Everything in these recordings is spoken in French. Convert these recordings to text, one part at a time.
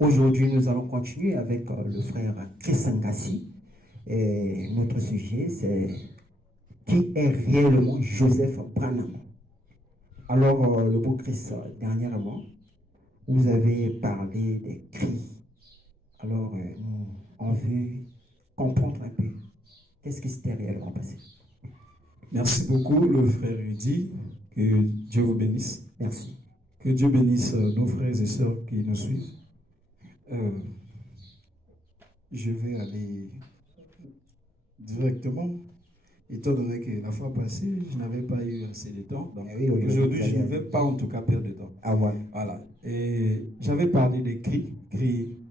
Aujourd'hui, nous allons continuer avec le frère Christian Gassi. Et notre sujet, c'est qui est réellement Joseph Branham. Alors, le beau Christ, dernièrement, vous avez parlé des cris. Alors, on veut comprendre un peu. Qu'est-ce qui s'était réellement passé? Merci beaucoup, le frère Rudy. Que Dieu vous bénisse. Merci. Que Dieu bénisse nos frères et sœurs qui nous suivent. Je vais aller directement, étant donné que la fois passée, je n'avais pas eu assez de temps. Donc, aujourd'hui, je ne vais pas en tout cas perdre de temps. Ah ouais. Voilà. Et j'avais parlé des cris.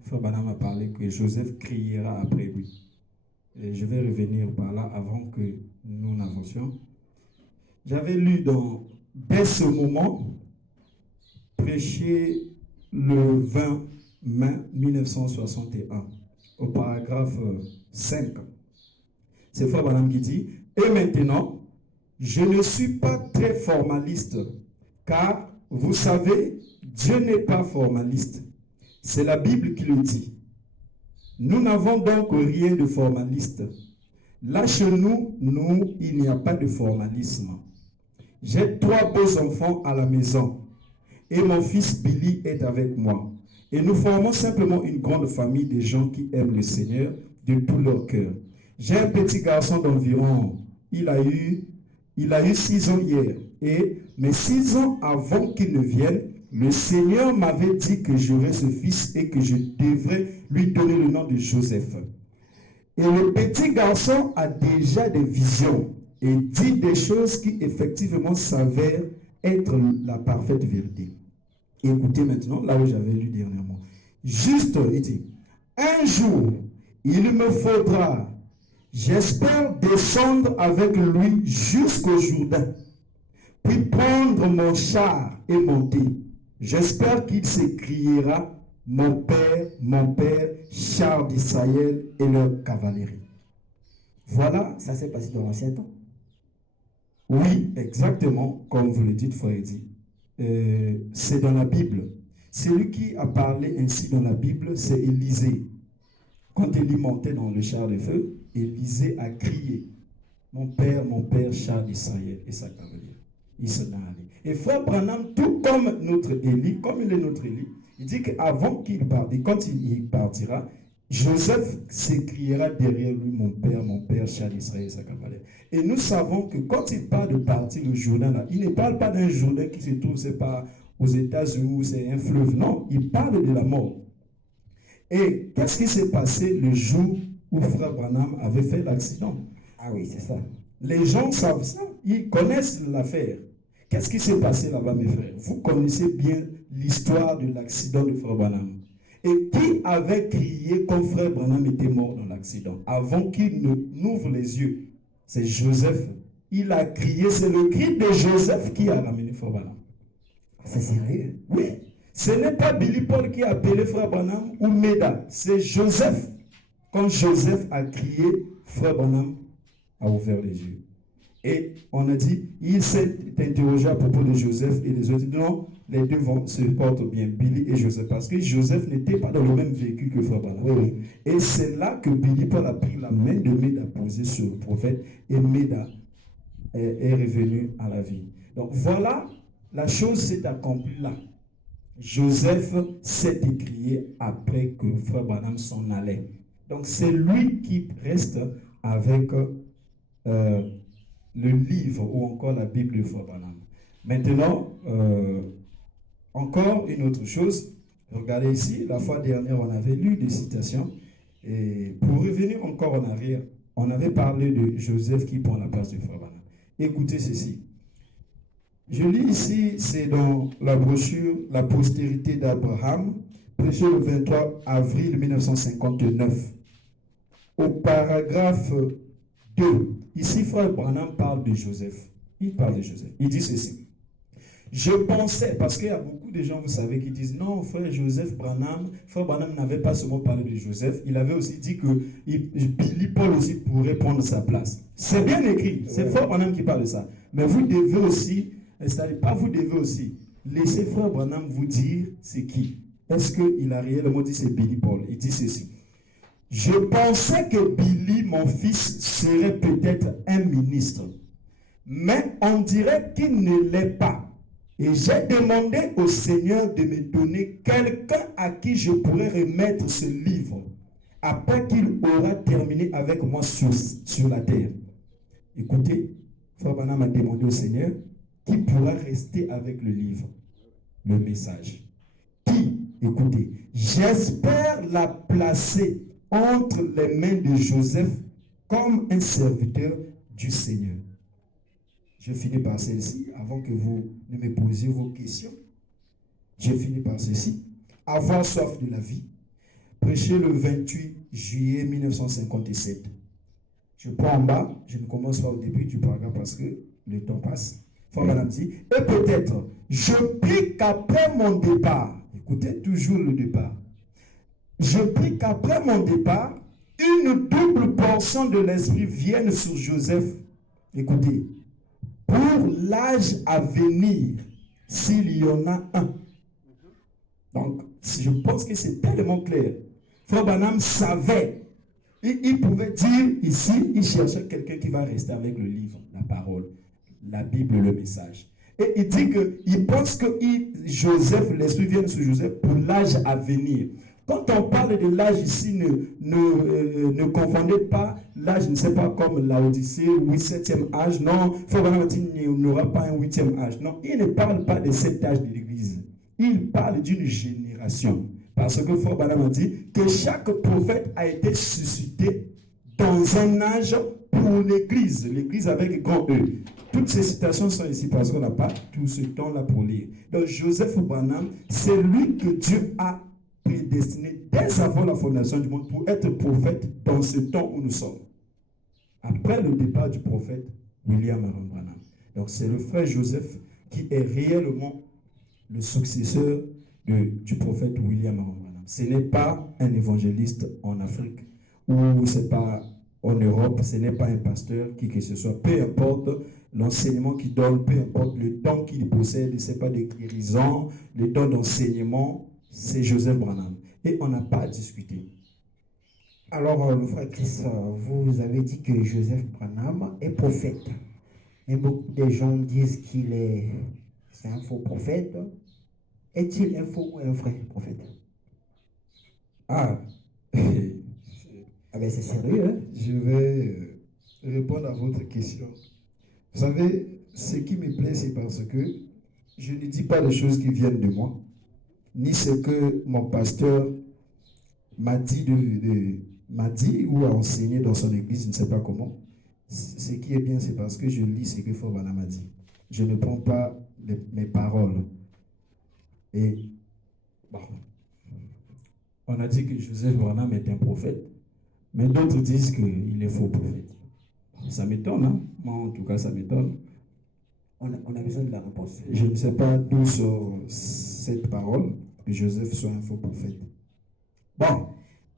Frère Branham a parlé que Joseph criera après lui. Et je vais revenir par là avant que nous n'avancions. J'avais lu dès ce moment, prêché le 20 mai 1961, au paragraphe 5. C'est Frère Branham qui dit « Et maintenant, je ne suis pas très formaliste, car, vous savez, Dieu n'est pas formaliste. C'est la Bible qui le dit. Nous n'avons donc rien de formaliste. Là, chez nous, il n'y a pas de formalisme. J'ai 3 beaux enfants à la maison et mon fils Billy est avec moi. Et nous formons simplement une grande famille de gens qui aiment le Seigneur de tout leur cœur. J'ai un petit garçon d'environ, il a eu 6 ans hier. Mais 6 ans avant qu'il ne vienne, le Seigneur m'avait dit que j'aurais ce fils et que je devrais lui donner le nom de Joseph. Et le petit garçon a déjà des visions et dit des choses qui effectivement s'avèrent être la parfaite vérité. Écoutez maintenant, là où j'avais lu dernièrement. Juste, il dit, un jour, il me faudra, j'espère, descendre avec lui jusqu'au Jourdain, puis prendre mon char et monter. J'espère qu'il s'écriera, mon père, char d'Israël et leur cavalerie. Voilà. Ça s'est passé dans l'ancien temps. Oui, exactement, comme vous le dites, frère Eddy. C'est dans la Bible. Celui qui a parlé ainsi dans la Bible, c'est Élisée. Quand Élie montait dans le char de feu, Élisée a crié, mon père, char d'Israël et sa cavalerie. Il s'en est allé. Et frère Branham, tout comme notre Élie, comme il est notre Élie, il dit qu'avant qu'il parte, et quand il partira, Joseph s'écriera derrière lui, mon père, char d'Israël et sa cavalerie. Et nous savons que quand il parle de partir le Jourdain, là, il ne parle pas d'un Jourdain qui se trouve, c'est pas aux États-Unis où c'est un fleuve. Non, il parle de la mort. Et qu'est-ce qui s'est passé le jour où frère Branham avait fait l'accident? Ah oui, c'est ça. Les gens savent ça, ils connaissent l'affaire. Qu'est-ce qui s'est passé là-bas, mes frères? Vous connaissez bien l'histoire de l'accident de frère Branham. Et qui avait crié quand frère Branham était mort dans l'accident? Avant qu'il n'ouvre les yeux, c'est Joseph. Il a crié, c'est le cri de Joseph qui a ramené frère Branham. C'est sérieux? Oui. Ce n'est pas Billy Paul qui a appelé frère Branham ou Meda. C'est Joseph. Quand Joseph a crié, frère Branham a ouvert les yeux. Et on a dit, il s'est interrogé à propos de Joseph et les autres. Non, les deux se portent bien, Billy et Joseph, parce que Joseph n'était pas dans le même véhicule que frère Branham. Oui. Et c'est là que Billy Paul a pris la main de Meda posée sur le prophète et Meda est revenu à la vie. Donc voilà, la chose s'est accomplie là. Joseph s'est écrié après que frère Branham s'en allait. Donc c'est lui qui reste avec le livre ou encore la Bible de frère Branham. Maintenant, encore une autre chose. Regardez ici, la fois dernière, on avait lu des citations. Et pour revenir encore en arrière, on avait parlé de Joseph qui prend la place de frère Branham. Écoutez ceci. Je lis ici, c'est dans la brochure La postérité d'Abraham, prêché le 23 avril 1959. Au paragraphe 2, ici, frère Branham parle de Joseph. Il parle de Joseph. Il dit ceci. Je pensais, parce qu'il y a beaucoup de gens, vous savez, qui disent non, frère Branham n'avait pas seulement parlé de Joseph, il avait aussi dit que Billy Paul aussi pourrait prendre sa place. C'est bien écrit, c'est frère Branham qui parle de ça. Mais vous devez aussi, c'est-à-dire pas vous devez aussi, laisser frère Branham vous dire c'est qui. est-ce qu'il a réellement dit? C'est Billy Paul. Il dit ceci. Je pensais que Billy, mon fils, serait peut-être un ministre, mais on dirait qu'il ne l'est pas. Et j'ai demandé au Seigneur de me donner quelqu'un à qui je pourrais remettre ce livre après qu'il aura terminé avec moi sur la terre. Écoutez, Frère Branham a demandé au Seigneur qui pourra rester avec le livre, le message. Qui, écoutez, j'espère la placer entre les mains de Joseph comme un serviteur du Seigneur. Je finis par celle-ci, avant que vous ne me posiez vos questions. Je finis par ceci. Avoir soif de la vie. Prêché le 28 juillet 1957. Je prends en bas, je ne commence pas au début du paragraphe parce que le temps passe. Frère Branham dit, et peut-être, je prie qu'après mon départ, écoutez toujours le départ, je prie qu'après mon départ, une double portion de l'esprit vienne sur Joseph. Écoutez, pour l'âge à venir, s'il y en a un. Donc, je pense que c'est tellement clair. Frère Branham savait, il pouvait dire ici, il cherchait quelqu'un qui va rester avec le livre, la parole, la Bible, le message. Et il dit qu'il pense que Joseph, l'esprit vient sur Joseph pour l'âge à venir. Quand on parle de l'âge ici, ne confondez pas l'âge, ne sais pas comme l'Odyssée, 7e âge. Non, il faut vraiment dire qu'il n'y aura pas un 8e âge. Non, il ne parle pas de cet âge de l'Église. Il parle d'une génération. Parce que Frère Branham a dit que chaque prophète a été suscité dans un âge pour l'Église. L'Église avec grand E. Toutes ces citations sont ici parce qu'on n'a pas tout ce temps-là pour lire. Donc Joseph Branham, c'est lui que Dieu a prédestiné dès avant la fondation du monde pour être prophète dans ce temps où nous sommes. Après le départ du prophète William Aaron Branham. Donc c'est le frère Joseph qui est réellement le successeur du prophète William Aaron Branham. Ce n'est pas un évangéliste en Afrique ou ce n'est pas en Europe, ce n'est pas un pasteur qui que ce soit. Peu importe l'enseignement qu'il donne, peu importe le don qu'il possède, ce n'est pas des guérisons, le don d'enseignement, c'est Joseph Branham. Et on n'a pas à discuter. Alors, le frère Chris, vous avez dit que Joseph Branham est prophète. Et beaucoup de gens disent c'est un faux prophète. Est-il un faux ou un vrai prophète? Ah, ben c'est sérieux, hein? Je vais répondre à votre question. Vous savez, ce qui me plaît, c'est parce que je ne dis pas les choses qui viennent de moi, ni ce que mon pasteur m'a dit, ou a enseigné dans son église, je ne sais pas comment. Ce qui est bien, c'est parce que je lis ce que Frère Branham m'a dit. Je ne prends pas mes paroles. Et bon, on a dit que Joseph Branham est un prophète, mais d'autres disent qu'il est faux prophète. Ça m'étonne, hein? Moi, en tout cas, ça m'étonne. On a besoin de la réponse. Je ne sais pas d'où sort cette parole, que Joseph soit un faux prophète. Bon,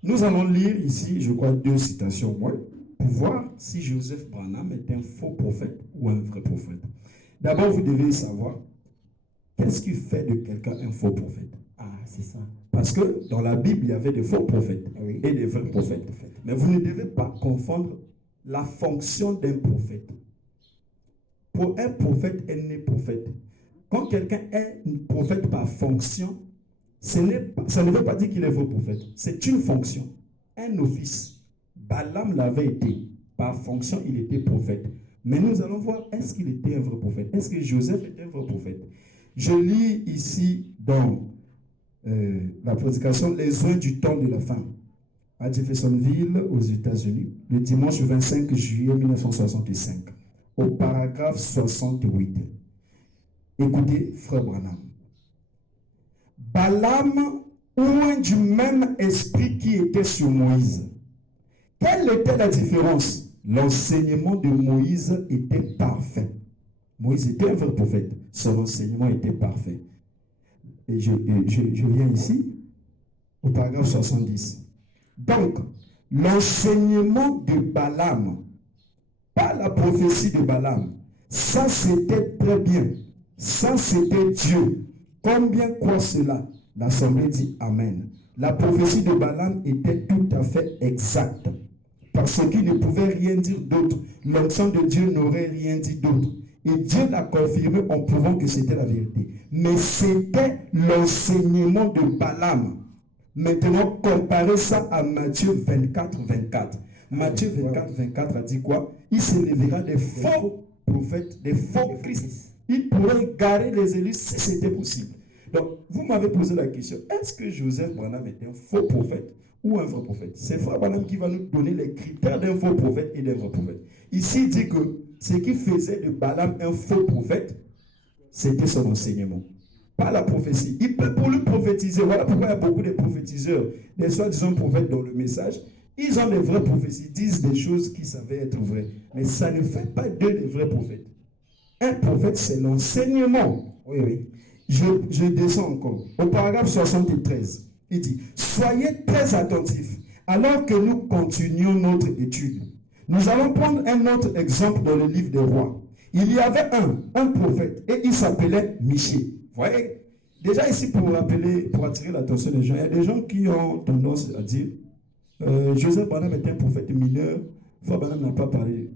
nous allons lire ici, je crois, 2 citations, moi, pour voir si Joseph Branham est un faux prophète ou un vrai prophète. D'abord, vous devez savoir, qu'est-ce qui fait de quelqu'un un faux prophète? Ah, c'est ça. Parce que dans la Bible, il y avait des faux prophètes et des vrais prophètes. Mais vous ne devez pas confondre la fonction d'un prophète. Pour un prophète, elle n'est prophète. Quand quelqu'un est un prophète par fonction, ça ne veut pas dire qu'il est vrai prophète. C'est une fonction, un office. Balaam l'avait été. Par fonction, il était prophète. Mais nous allons voir, est-ce qu'il était un vrai prophète? Est-ce que Joseph était un vrai prophète? Je lis ici dans la prédication Les oins du temps de la fin à Jeffersonville, aux États-Unis, le dimanche 25 juillet 1965, au paragraphe 68. Écoutez, frère Branham. Balaam, oint du même esprit qui était sur Moïse. Quelle était la différence? L'enseignement de Moïse était parfait. Moïse était un vrai prophète. Son enseignement était parfait. Et je viens ici, au paragraphe 70. Donc, l'enseignement de Balaam, pas la prophétie de Balaam, ça c'était très bien. Ça c'était Dieu. Combien croient cela? L'assemblée dit Amen. La prophétie de Balaam était tout à fait exacte. Parce qu'il ne pouvait rien dire d'autre. L'onction de Dieu n'aurait rien dit d'autre. Et Dieu l'a confirmé en prouvant que c'était la vérité. Mais c'était l'enseignement de Balaam. Maintenant, comparez ça à Matthieu 24, 24. Matthieu 24, 24 a dit quoi? Il se lèvera des faux prophètes, des faux Christ. Il pourrait égarer les élus si c'était possible. Donc, vous m'avez posé la question, est-ce que Joseph Branham est un faux prophète ou un vrai prophète? C'est Frère Branham qui va nous donner les critères d'un faux prophète et d'un vrai prophète. Ici, il dit que ce qui faisait de Balaam un faux prophète, c'était son enseignement. Pas la prophétie. Il peut pour lui prophétiser. Voilà pourquoi il y a beaucoup de prophétiseurs, des soi-disant prophètes dans le message. Ils ont des vraies prophéties, disent des choses qui savaient être vraies. Mais ça ne fait pas d'eux des vrais prophètes. Un prophète, c'est l'enseignement. Oui, oui. Je descends encore. Au paragraphe 73, il dit, soyez très attentifs alors que nous continuons notre étude. Nous allons prendre un autre exemple dans le livre des rois. Il y avait un prophète et il s'appelait Michée. Vous voyez, déjà ici pour attirer l'attention des gens, il y a des gens qui ont tendance à dire Joseph Branham est un prophète mineur, Frère Branham n'a pas parlé.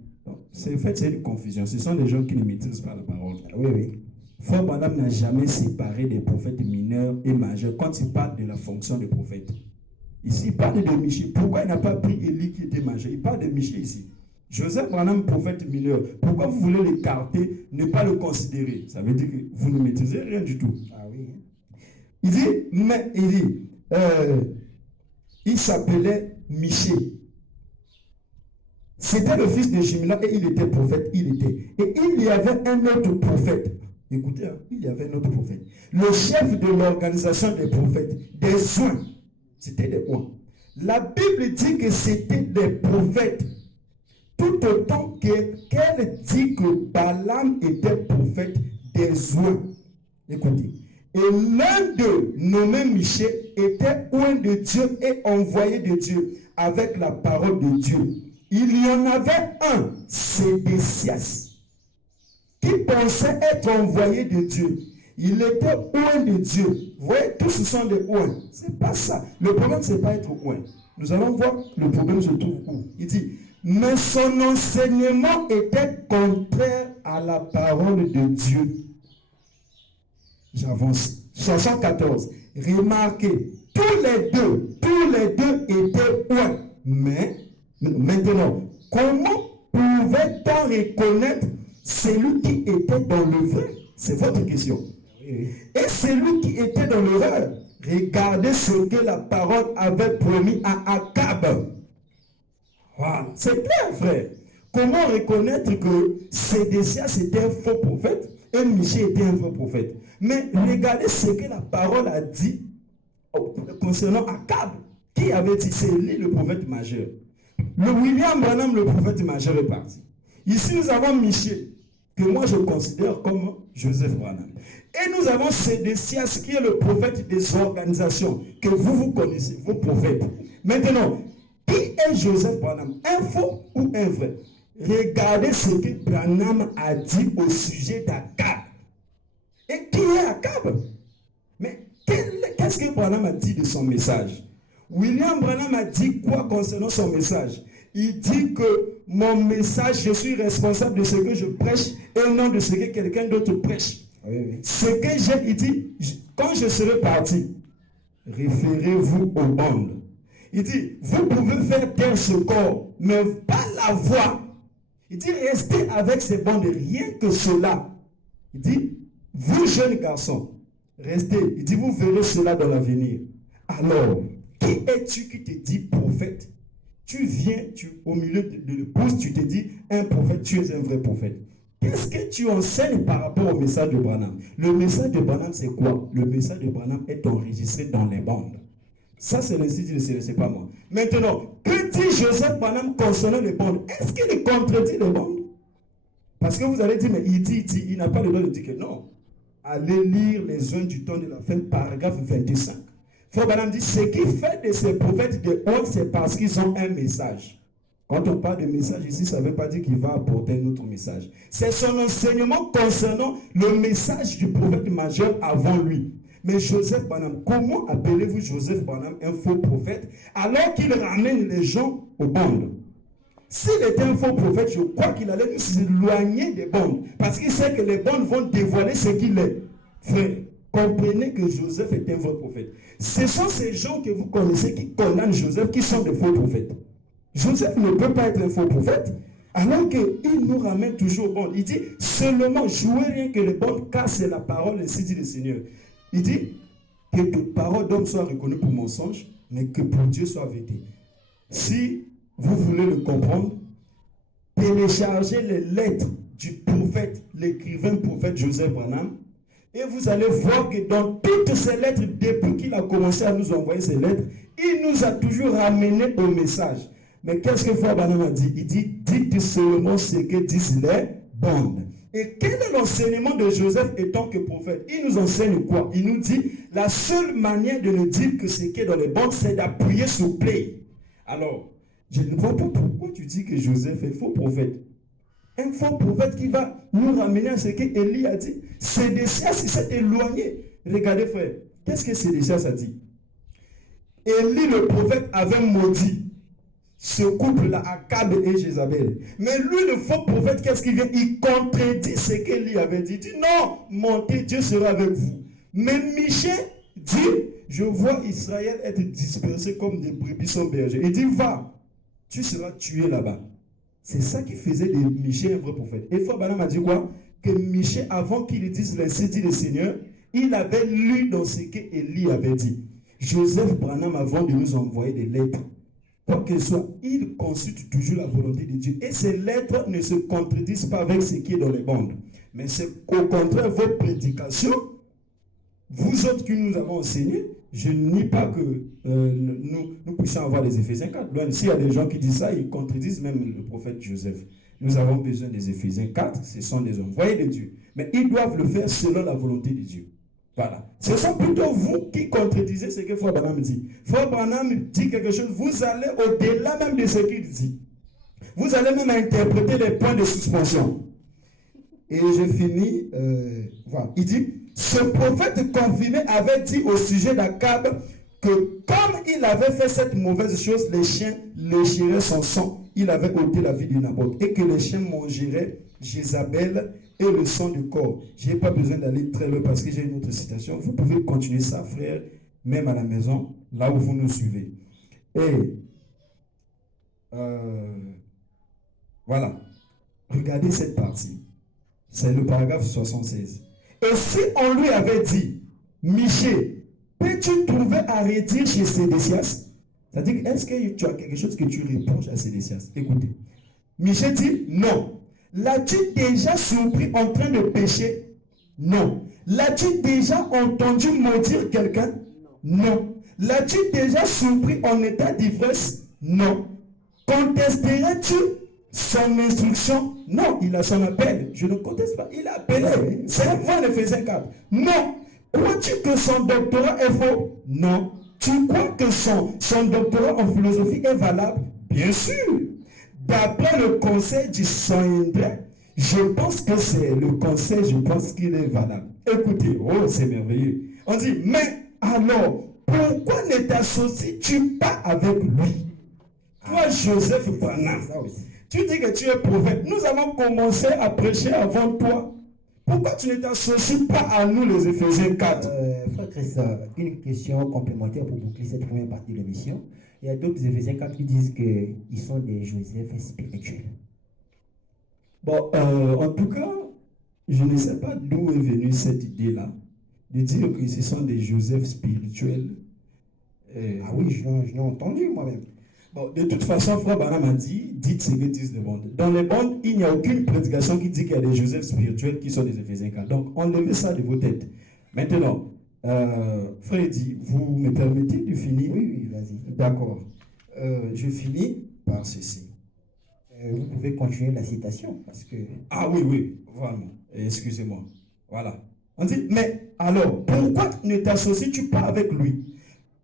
C'est une confusion. Ce sont des gens qui ne maîtrisent pas la parole. Oui, oui. Frère Branham n'a jamais séparé des prophètes mineurs et majeurs quand il parle de la fonction de prophète. Ici, il parle de Michée. Pourquoi il n'a pas pris Élie qui était majeur? Il parle de Michée ici. Joseph Branham, prophète mineur. Pourquoi vous voulez l'écarter, ne pas le considérer? Ça veut dire que vous ne maîtrisez rien du tout. Ah oui. Il s'appelait Michée. C'était le fils de Jimla et il était prophète. Et il y avait un autre prophète. Écoutez, il y avait un autre prophète. Le chef de l'organisation des prophètes, des oins. C'était des oins. La Bible dit que c'était des prophètes. Tout autant qu'elle dit que Balaam était prophète des oins. Écoutez. Et l'un d'eux, nommé Michée, était oint de Dieu et envoyé de Dieu avec la parole de Dieu. Il y en avait un, Sédécias, qui pensait être envoyé de Dieu. Il était oint de Dieu. Vous voyez, tous ce sont des oints. Ce n'est pas ça. Le problème, ce n'est pas être oint. Nous allons voir, le problème se trouve où. Il dit, mais son enseignement était contraire à la parole de Dieu. J'avance. 74. Remarquez, tous les deux étaient oints. Mais, maintenant, comment pouvait-on reconnaître celui qui était dans le vrai? C'est votre question. Et celui qui était dans l'erreur, regardez ce que la parole avait promis à Akab. Voilà. C'est clair, frère. Comment reconnaître que Sédécias était un faux prophète et Michée était un vrai prophète? Mais regardez ce que la parole a dit concernant Akab. Qui avait dit? C'est lui le prophète majeur. Le William Branham, le prophète majeur, est parti. Ici, nous avons Michée, que moi je considère comme Joseph Branham. Et nous avons Sédécias, qui est le prophète des organisations, que vous connaissez, vos prophètes. Maintenant, qui est Joseph Branham? Un faux ou un vrai? Regardez ce que Branham a dit au sujet d'Akab. Et qui est Akab? Mais qu'est-ce que Branham a dit de son message? William Branham a dit quoi concernant son message? Il dit que mon message, je suis responsable de ce que je prêche et non de ce que quelqu'un d'autre prêche. Oui. Ce que j'ai, il dit, quand je serai parti, référez-vous aux bandes. Il dit, vous pouvez faire taire ce corps, mais pas la voix. Il dit, restez avec ces bandes, rien que cela. Il dit, vous jeunes garçons, restez. Il dit, vous verrez cela dans l'avenir. Alors, qui es-tu qui te dit prophète? Tu viens, au milieu de l'épouse, tu te dis, un prophète, tu es un vrai prophète. Qu'est-ce que tu enseignes par rapport au message de Branham? Le message de Branham, c'est quoi? Le message de Branham est enregistré dans les bandes. Ça, c'est l'Institut de Céleste, c'est pas moi. Maintenant, que dit Joseph Branham concernant les bandes? Est-ce qu'il contredit les bandes? Parce que vous allez dire, mais il n'a pas le droit de dire que non. Allez lire les uns du temps de la fin, paragraphe 25. Frère Branham dit, ce qui fait de ces prophètes de honte, c'est parce qu'ils ont un message. Quand on parle de message ici, ça ne veut pas dire qu'il va apporter un autre message. C'est son enseignement concernant le message du prophète majeur avant lui. Mais Joseph Branham, comment appelez-vous Joseph Branham un faux prophète alors qu'il ramène les gens aux bandes? S'il était un faux prophète, je crois qu'il allait nous éloigner des bandes. Parce qu'il sait que les bandes vont dévoiler ce qu'il est. Frère, comprenez que Joseph est un vrai prophète. Ce sont ces gens que vous connaissez qui condamnent Joseph qui sont des faux prophètes. Joseph ne peut pas être un faux prophète alors qu'il nous ramène toujours aux bandes. Il dit seulement jouez rien que les bandes car c'est la parole, ainsi dit le Seigneur. Il dit que toute parole d'homme soit reconnue pour mensonge, mais que pour Dieu soit vérité. Si vous voulez le comprendre, téléchargez les lettres du prophète, l'écrivain prophète Joseph Branham, et vous allez voir que dans toutes ces lettres, depuis qu'il a commencé à nous envoyer ces lettres, il nous a toujours ramené au message. Mais qu'est-ce que Frère Branham a dit? Il dit, dites seulement ce que disent les bandes. Et quel est l'enseignement de Joseph étant que prophète? Il nous enseigne quoi? Il nous dit, la seule manière de nous dire que ce qui est dans les bandes, c'est d'appuyer sur play. Alors, je ne vois pas pourquoi tu dis que Joseph est faux prophète. Un faux prophète qui va nous ramener à ce qu'Élie a dit. Sédécias s'est éloigné. Regardez frère, qu'est-ce que Sédécias a dit? Élie le prophète avait maudit ce couple-là, Akab et Jézabel. Mais lui, le faux prophète, qu'est-ce qu'il vient? Il contredit ce qu'Élie avait dit. Il dit non, montez, Dieu sera avec vous. Mais Michée dit, je vois Israël être dispersé comme des brebis sans berger. Il dit, va, tu seras tué là-bas. C'est ça qui faisait de Michée un vrai prophète. Et Frère Branham a dit quoi? Que Michée, avant qu'il dise l'ainsi dit le Seigneur, il avait lu dans ce qu'Élie avait dit. Joseph Branham, avant de nous envoyer des lettres, quoi qu'elles soient, il consulte toujours la volonté de Dieu. Et ces lettres ne se contredisent pas avec ce qui est dans les bandes. Mais c'est au contraire vos prédications, vous autres qui nous avons enseigné. Je ne nie pas que nous puissions avoir les Éphésiens 4. S'il y a des gens qui disent ça, ils contredisent même le prophète Joseph. Nous avons besoin des Éphésiens 4, ce sont des envoyés de Dieu. Mais ils doivent le faire selon la volonté de Dieu. Voilà. Ce sont plutôt vous qui contredisez ce que Frère Branham dit. Frère Branham dit quelque chose, vous allez au-delà même de ce qu'il dit. Vous allez même interpréter les points de suspension. Et je finis, voilà. Il dit, ce prophète confirmé avait dit au sujet d'Akab que comme il avait fait cette mauvaise chose, les chiens lécheraient son sang. Il avait ôté la vie de Naboth et que les chiens mangeraient Jézabel et le sang du corps. Je n'ai pas besoin d'aller très loin parce que j'ai une autre citation. Vous pouvez continuer ça, frère, même à la maison, là où vous nous suivez. Et voilà. Regardez cette partie. C'est le paragraphe 76. Et si on lui avait dit, Michée, peux-tu trouver à redire chez Sédécias? C'est-à-dire, est-ce que tu as quelque chose que tu reproches à Sédécias? Écoutez. Michée dit, non. L'as-tu déjà surpris en train de pécher? Non. L'as-tu déjà entendu maudire quelqu'un? Non. L'as-tu déjà surpris en état d'ivresse? Non. Contesterais-tu son instruction? Non, il a son appel. Je ne conteste pas. Il a appelé. C'est un point Éphésiens 4. Non. Crois-tu que son doctorat est faux? Non. Tu crois que son doctorat en philosophie est valable? Bien sûr. D'après le conseil du Saint-Indre, je pense que c'est le conseil, je pense qu'il est valable. Écoutez, oh, c'est merveilleux. On dit, mais alors, pourquoi ne t'associes-tu pas avec lui? Toi, Joseph Branham, tu dis que tu es prophète. Nous avons commencé à prêcher avant toi. Pourquoi tu ne t'associes pas à nous, les Éphésiens 4? Frère Christ, une question complémentaire pour boucler cette première partie de l'émission. Il y a d'autres Éphésiens 4 qui disent qu'ils sont des Joseph spirituels. Bon, en tout cas, je ne sais pas d'où est venue cette idée-là, de dire que ce sont des Joseph spirituels. Ah oui, je l'ai entendu moi-même. Bon, de toute façon, Frère Branham a dit, dites ce que disent les bandes. Dans les bandes, il n'y a aucune prédication qui dit qu'il y a des Joseph spirituels qui sont des Éphésiens 4. Donc, enlevez ça de vos têtes. Maintenant, Freddy, vous me permettez de finir? Oui, vas-y. D'accord. Je finis par ceci. Vous pouvez continuer la citation parce que... Ah oui, vraiment. Excusez-moi. Voilà. On dit, mais alors, pourquoi ne t'associes-tu pas avec lui?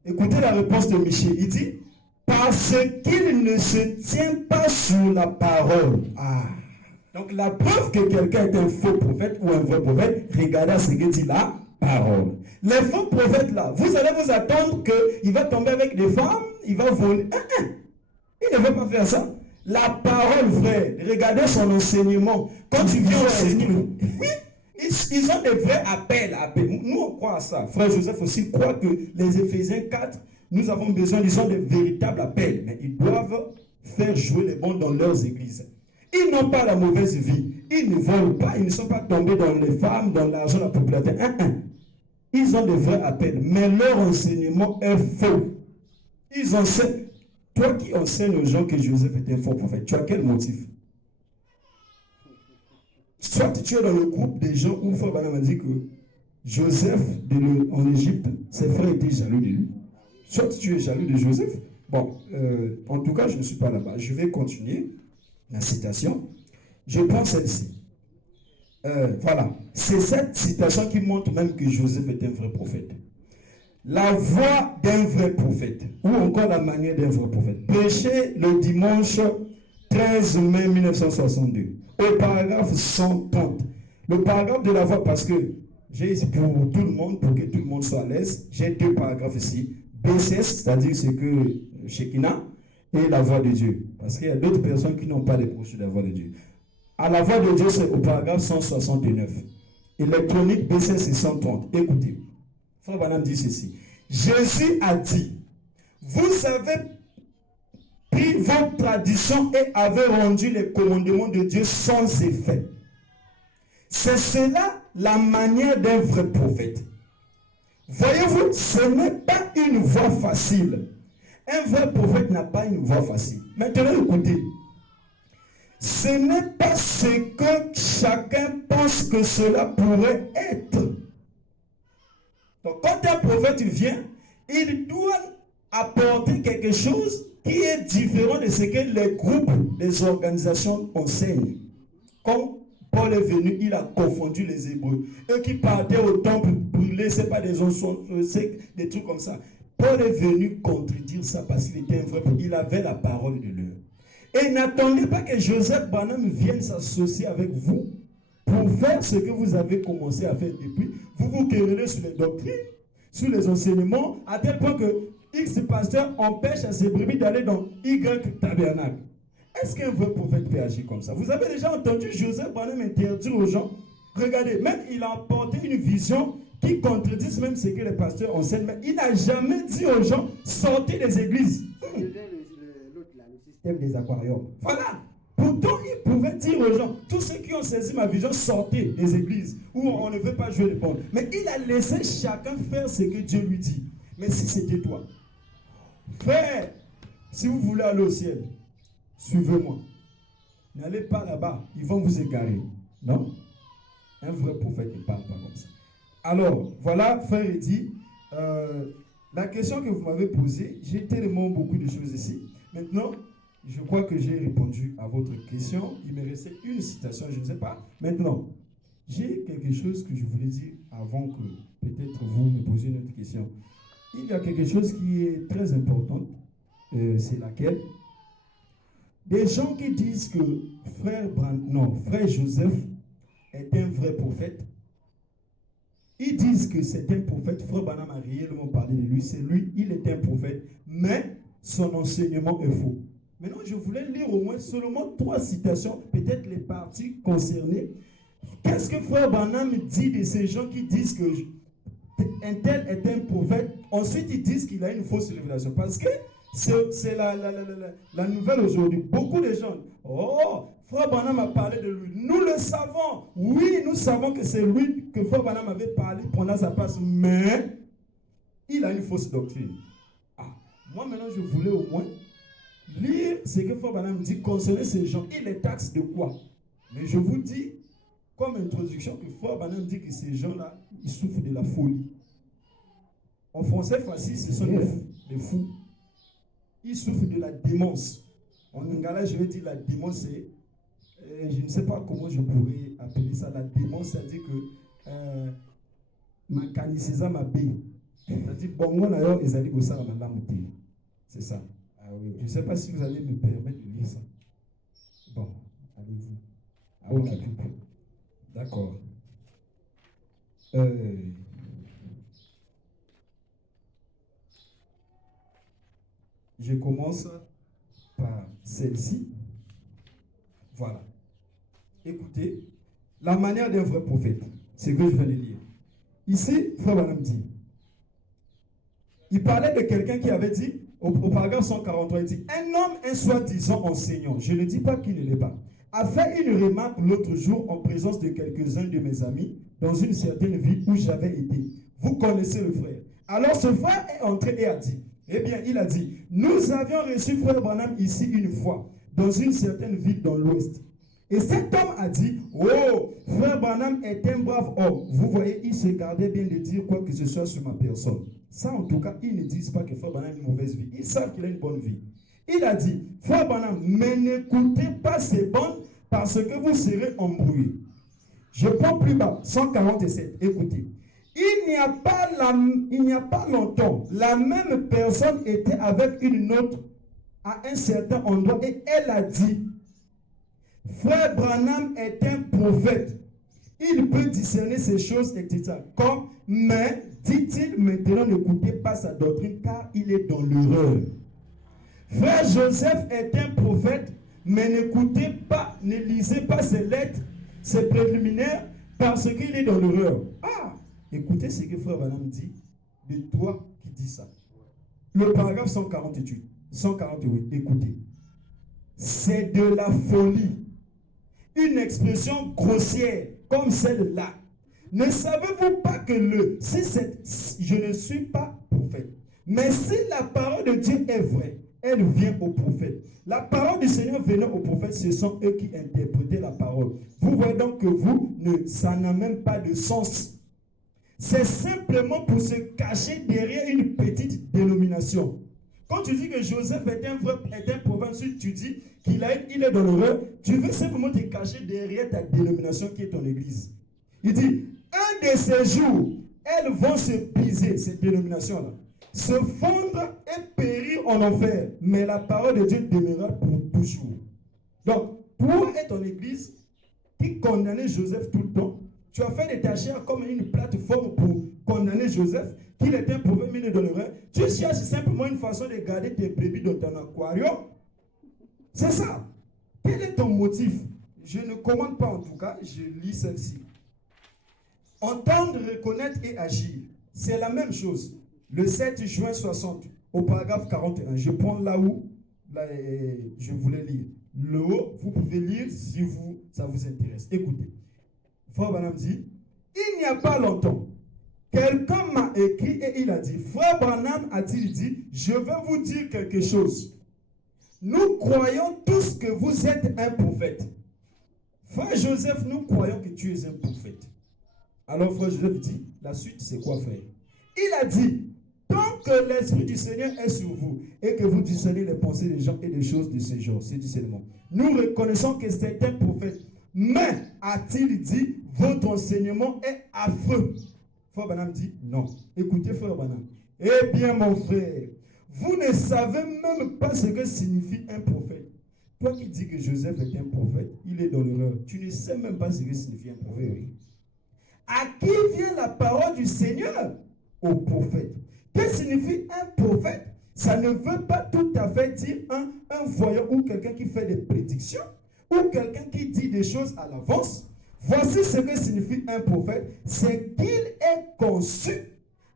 Écoutez la réponse de Michel. Il dit, parce qu'il ne se tient pas sur la parole. Ah. Donc la preuve que quelqu'un est un faux prophète ou un vrai prophète, regardez ce qu'il dit là. parole. Les faux prophètes là, vous allez vous attendre qu'il va tomber avec des femmes, il va voler. Il ne veut pas faire ça. La parole, frère, regardez son enseignement. Quand tu viens enseigner, ils ont des vrais appels. Nous, on croit à ça. Frère Joseph aussi croit que les Éphésiens 4, nous avons besoin, ils ont des véritables appels. Mais ils doivent faire jouer les bons dans leurs églises. Ils n'ont pas la mauvaise vie. Ils ne volent pas. Ils ne sont pas tombés dans les femmes, dans l'argent, la popularité. Ils ont des vrais appels. Mais leur enseignement est faux. Ils enseignent. Toi qui enseignes aux gens que Joseph était un faux prophète, tu as quel motif? Soit tu es dans le groupe des gens où Frère Branham a dit que Joseph en Égypte, ses frères étaient jaloux de lui. Soit tu es jaloux de Joseph. Bon, en tout cas, je ne suis pas là-bas. Je vais continuer la citation. Je prends celle-ci. Voilà. C'est cette citation qui montre même que Joseph est un vrai prophète. La voix d'un vrai prophète, ou encore la manière d'un vrai prophète. Prêché le dimanche 13 mai 1962, au paragraphe 130. Le paragraphe de la voix, parce que j'ai ici pour tout le monde, pour que tout le monde soit à l'aise, j'ai deux paragraphes ici. BCS, c'est-à-dire ce que Shekinah, et la voix de Dieu. Parce qu'il y a d'autres personnes qui n'ont pas les brochures de la voix de Dieu. À la voix de Dieu, c'est au paragraphe 169. Électronique BCS, c'est 130. Écoutez. Frère Branham dit ceci. Jésus a dit, vous avez pris vos traditions et avez rendu les commandements de Dieu sans effet. C'est cela la manière d'un vrai prophète. Voyez-vous, ce n'est pas une voie facile. Un vrai prophète n'a pas une voie facile. Maintenant, écoutez. Ce n'est pas ce que chacun pense que cela pourrait être. Donc, quand un prophète vient, il doit apporter quelque chose qui est différent de ce que les groupes, les organisations enseignent. Comme Paul est venu, il a confondu les Hébreux. Eux qui partaient au temple brûler, ce n'est pas des onçons, c'est des trucs comme ça. Paul est venu contredire ça parce qu'il était un vrai prophète. Il avait la parole de l'heure. Et n'attendez pas que Joseph Branham vienne s'associer avec vous pour faire ce que vous avez commencé à faire depuis. Vous vous querellez sur les doctrines, sur les enseignements, à tel point que X pasteur empêche à ses brebis d'aller dans Y tabernacle. Est-ce qu'un vrai prophète peut agir comme ça? Vous avez déjà entendu Joseph Branham interdire aux gens. Regardez, même il a apporté une vision qui contredit même ce que les pasteurs enseignent. Mais il n'a jamais dit aux gens, sortez des églises. Le système des aquariums. Voilà. Pourtant, il pouvait dire aux gens, tous ceux qui ont saisi ma vision, sortez des églises où on ne veut pas jouer le bon. Mais il a laissé chacun faire ce que Dieu lui dit. Mais si c'était toi, frère, si vous voulez aller au ciel, suivez-moi. N'allez pas là-bas, ils vont vous égarer. Non? Un vrai prophète ne parle pas comme ça. Alors, voilà, frère Eddy, la question que vous m'avez posée, j'ai tellement beaucoup de choses ici. Maintenant, je crois que j'ai répondu à votre question. Il me restait une citation, je ne sais pas. Maintenant, j'ai quelque chose que je voulais dire avant que peut-être vous me posiez une autre question. Il y a quelque chose qui est très important, c'est laquelle? Des gens qui disent que frère Joseph est un vrai prophète. Ils disent que c'est un prophète. Frère Branham a réellement parlé de lui. C'est lui, il est un prophète, mais son enseignement est faux. Maintenant, je voulais lire au moins seulement 3 citations, peut-être les parties concernées. Qu'est-ce que Frère Branham dit de ces gens qui disent que un tel est un prophète? Ensuite, ils disent qu'il a une fausse révélation. Parce que c'est la nouvelle aujourd'hui. Beaucoup de gens, oh, Frère Branham a parlé de lui. Nous le savons. Oui, nous savons que c'est lui que Frère Branham avait parlé pendant sa place. Mais il a une fausse doctrine. Moi, maintenant, je voulais au moins lire ce que Frère Branham dit concernant ces gens. Il les taxe de quoi? Mais je vous dis, comme introduction, que Frère Branham dit que ces gens-là, ils souffrent de la folie. En français facile, ce sont des fous. Ils souffrent de la démence. En lingala, je vais dire la démence, c'est, je ne sais pas comment je pourrais appeler ça. La démence, c'est-à-dire que ma canicisa ma bé. C'est-à-dire, bon, moi, d'ailleurs, ils allaient bosser à ma lame. C'est ça. Ah oui. Je ne sais pas si vous allez me permettre de lire ça. Bon, allez-y. Ah, ok. D'accord. Je commence par celle-ci. Voilà. Écoutez, la manière d'un vrai prophète, c'est ce que je viens de lire. Ici, Frère Branham dit, il parlait de quelqu'un qui avait dit, au paragraphe 143, il dit, un homme, un soi-disant enseignant, je ne dis pas qu'il ne l'est pas, a fait une remarque l'autre jour en présence de quelques-uns de mes amis dans une certaine ville où j'avais été. Vous connaissez le frère. Alors ce frère est entré et a dit, eh bien, il a dit, nous avions reçu Frère Branham ici une fois, dans une certaine ville dans l'Ouest. Et cet homme a dit, oh, Frère Branham est un brave homme. Vous voyez, il se gardait bien de dire quoi que ce soit sur ma personne. Ça, en tout cas, ils ne disent pas que Frère Branham a une mauvaise vie. Ils savent qu'il a une bonne vie. Il a dit, Frère Branham, mais n'écoutez pas ces bandes parce que vous serez embrouillés. Je prends plus bas, 147, écoutez. Il n'y a pas longtemps, la même personne était avec une autre à un certain endroit et elle a dit, Frère Branham est un prophète. Il peut discerner ces choses, etc. Comme, mais, dit-il, maintenant n'écoutez pas sa doctrine car il est dans l'erreur. Frère Joseph est un prophète, mais n'écoutez pas, ne lisez pas ses lettres, ses préliminaires, parce qu'il est dans l'erreur. Ah, écoutez ce que Frère Branham dit de toi qui dis ça. Le paragraphe 148, écoutez. C'est de la folie. Une expression grossière comme celle-là. Ne savez-vous pas que je ne suis pas prophète, mais si la parole de Dieu est vraie, elle vient au prophète. La parole du Seigneur venant au prophète, ce sont eux qui interprétaient la parole. Vous voyez donc que ça n'a même pas de sens. C'est simplement pour se cacher derrière une petite dénomination. Quand tu dis que Joseph est un prophète, tu dis qu'il est dans l'erreur, tu veux simplement te cacher derrière ta dénomination qui est ton église. Il dit, un de ces jours, elles vont se briser, ces dénominations-là, se fondre et périr en enfer. Mais la parole de Dieu demeurera pour toujours. Donc, toi et ton église qui condamnait Joseph tout le temps, tu as fait de ta chair comme une plateforme pour condamner Joseph, qu'il était un prophète mis dans l'erreur. Tu cherches simplement une façon de garder tes brebis dans ton aquarium. C'est ça. Quel est ton motif? Je ne commande pas en tout cas, je lis celle-ci. Entendre, reconnaître et agir. C'est la même chose. Le 7 juin 60, au paragraphe 41, je prends là où je voulais lire. Le haut, vous pouvez lire si ça vous intéresse. Écoutez. Frère Branham dit, il n'y a pas longtemps, quelqu'un m'a écrit et il a dit, Frère Branham a-t-il dit, je vais vous dire quelque chose. Nous croyons tous que vous êtes un prophète. Frère Joseph, nous croyons que tu es un prophète. Alors Frère Joseph dit, la suite c'est quoi frère? Il a dit, tant que l'Esprit du Seigneur est sur vous et que vous discernez les pensées des gens et des choses de ce genre, c'est discernement. Nous reconnaissons que c'est un prophète. Mais, a-t-il dit, votre enseignement est affreux. Frère Branham dit, non. Écoutez, Frère Branham. Eh bien, mon frère, vous ne savez même pas ce que signifie un prophète. Toi qui dis que Joseph est un prophète, il est dans l'erreur. Tu ne sais même pas ce que signifie un prophète. Oui. À qui vient la parole du Seigneur? Au prophète. Que signifie un prophète? Ça ne veut pas tout à fait dire un voyant ou quelqu'un qui fait des prédictions, ou quelqu'un qui dit des choses à l'avance. Voici ce que signifie un prophète. C'est qu'il est conçu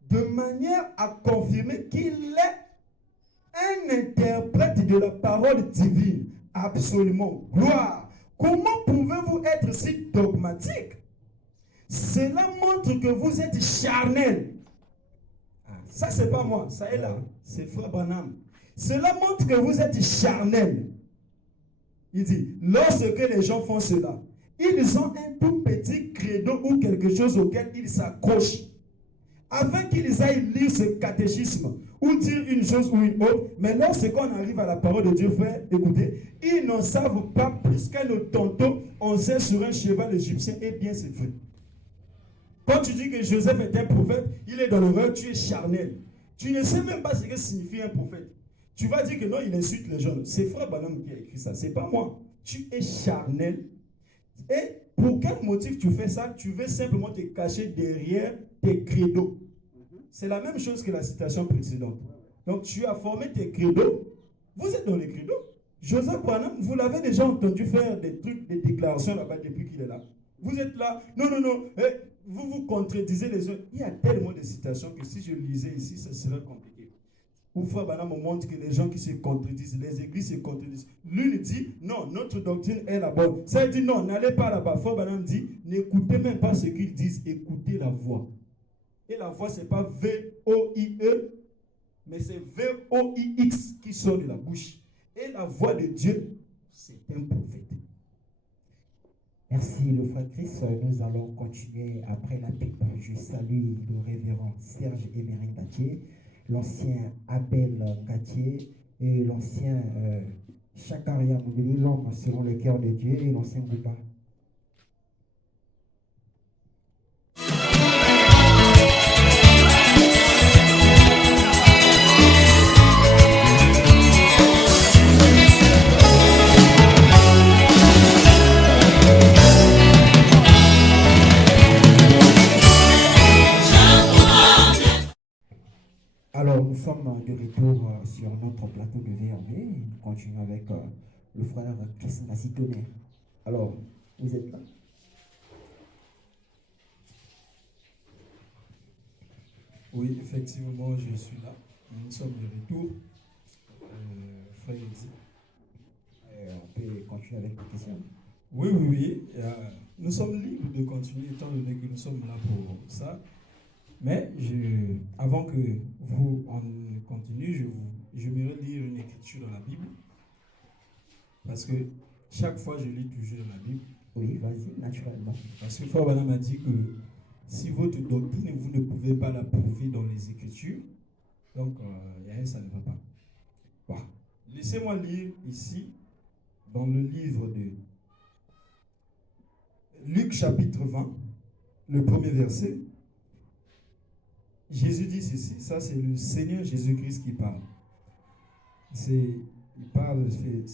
de manière à confirmer qu'il est un interprète de la parole divine. Absolument. Gloire. Comment pouvez-vous être si dogmatique? Cela montre que vous êtes charnel. Ça, c'est pas moi. Ça est là. C'est Frère Branham. Cela montre que vous êtes charnel. Il dit, lorsque les gens font cela, ils ont un tout petit credo ou quelque chose auquel ils s'accrochent. Afin qu'ils aillent lire ce catéchisme ou dire une chose ou une autre. Mais lorsqu'on arrive à la parole de Dieu, frère, écoutez, ils n'en savent pas plus que nos tontons on sait sur un cheval égyptien. Eh bien, c'est vrai. Quand tu dis que Joseph est un prophète, il est dans l'erreur, tu es charnel. Tu ne sais même pas ce que signifie un prophète. Tu vas dire que non, il insulte les gens. C'est Frère Branham qui a écrit ça, c'est pas moi. Tu es charnel. Et pour quel motif tu fais ça? Tu veux simplement te cacher derrière tes credos. C'est la même chose que la citation précédente. Donc tu as formé tes credos Vous êtes dans les credos. Joseph Branham, vous l'avez déjà entendu faire des trucs, des déclarations là-bas depuis qu'il est là. Vous êtes là, non, vous vous contredisez les uns. Il y a tellement de citations que si je lisais ici, ça serait compliqué. Où Frère Branham montre que les gens qui se contredisent, les églises se contredisent. L'une dit, non, notre doctrine est la bonne. Ça dit, non, n'allez pas là-bas. Frère Branham dit, n'écoutez même pas ce qu'ils disent, écoutez la voix. Et la voix, ce n'est pas V-O-I-E, mais c'est V-O-I-X qui sort de la bouche. Et la voix de Dieu, c'est un prophète. Merci le frère Christ. Nous allons continuer après la pipe. Je salue le révérend Serge Emery Gatier, l'ancien Abel Gatier et l'ancien Chakaria Moudeli, l'homme selon le cœur de Dieu, et l'ancien Bouba. Alors, nous sommes de retour sur notre plateau de VRV. Nous continuons avec le frère Christ Tonnerre. Alors, vous êtes là? Oui, effectivement, je suis là. Nous sommes de retour. Frère Eddy. On peut continuer avec les questions. Oui. Nous sommes libres de continuer étant donné que nous sommes là pour ça. Mais avant que vous en continuez, j'aimerais lire une écriture dans la Bible. Parce que chaque fois, je lis toujours dans la Bible. Oui, vas-y, naturellement. Parce que Frère Branham m'a dit que si votre doctrine, vous ne pouvez pas la prouver dans les Écritures, donc ça ne va pas. Bon. Laissez-moi lire ici, dans le livre de Luc chapitre 20, le premier verset. Jésus dit ceci, ça c'est le Seigneur Jésus-Christ qui parle. C'est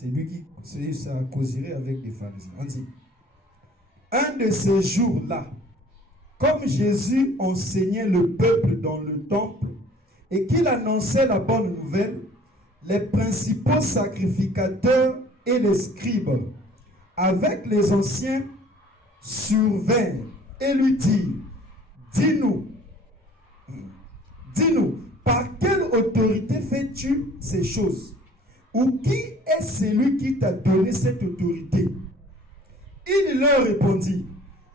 lui qui, c'est sa causerie avec des pharisiens. On dit, un de ces jours-là, comme Jésus enseignait le peuple dans le temple et qu'il annonçait la bonne nouvelle, les principaux sacrificateurs et les scribes, avec les anciens, survinrent et lui dirent, dis-nous, par quelle autorité fais-tu ces choses? Ou qui est celui qui t'a donné cette autorité? Il leur répondit,